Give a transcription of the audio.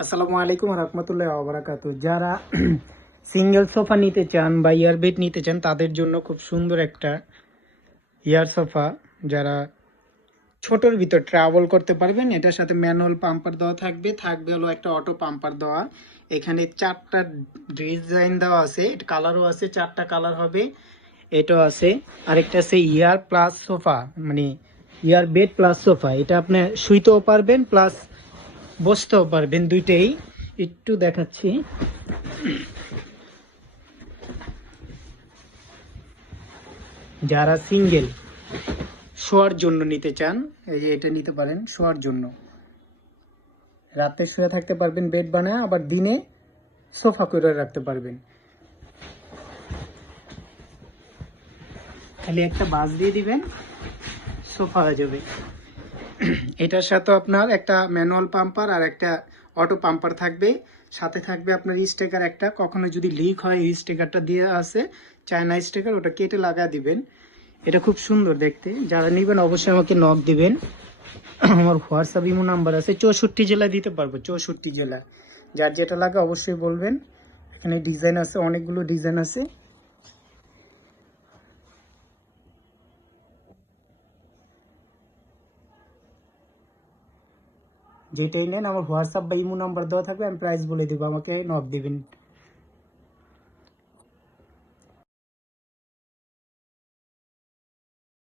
আসসালামু আলাইকুম রহমতুল্লাহ ওয়া যারা সিঙ্গেল সোফা নিতে চান বা ইয়ার বেড নিতে চান তাদের জন্য খুব সুন্দর একটা ইয়ার সোফা। যারা ছোটোর ভিতর ট্রাভেল করতে পারবেন, এটার সাথে ম্যানুয়াল পাম্পার দেওয়া থাকবে, হলো একটা অটো পাম্পার দেওয়া। এখানে 4টা ডিজাইন দেওয়া আছে, কালারও আছে, 4টা কালার হবে। এটাও আছে, আরেকটা আছে ইয়ার প্লাস সোফা, মানে ইয়ার বেড প্লাস সোফা। এটা আপনি শুইতেও পারবেন প্লাস বসতেও পারবেন, দুইটাই। একটু দেখাচ্ছি। যারা সিঙ্গেল শোয়ার জন্য নিতে চান, এই যে এটা নিতে পারেন শোয়ার জন্য। রাতে শুয়ে থাকতে পারবেন বেড বানায়, আবার দিনে সোফা করে রাখতে পারবেন। খালি একটা বাস দিয়ে দিবেন, সোফা হয়ে যাবে। এটার সাথে আপনার একটা ম্যানুয়াল পাম্পার আর একটা অটো পাম্পার থাকবে। সাথে থাকবে আপনার স্টিকার একটা, কখনো যদি লিক হয় স্টিকারটা দিয়ে আছে, চায়না স্টিকার, ওটা কেটে লাগা দিবেন। এটা খুব সুন্দর দেখতে। যারা নেবেন অবশ্যই আমাকে নক দিবেন। আমার হোয়াটসঅ্যাপ ইমো নাম্বার আছে, 64 জেলা দিতে পারবো, 64 জেলা। যার যেটা লাগে অবশ্যই বলবেন। এখানে ডিজাইন আছে, অনেকগুলো ডিজাইন আছে। যেটাই নেন আমার হোয়াটসঅ্যাপ বা ইমো নাম্বার দেওয়া থাকবে, আমি প্রাইস বলে দেবো, আমাকে নক দিবেন।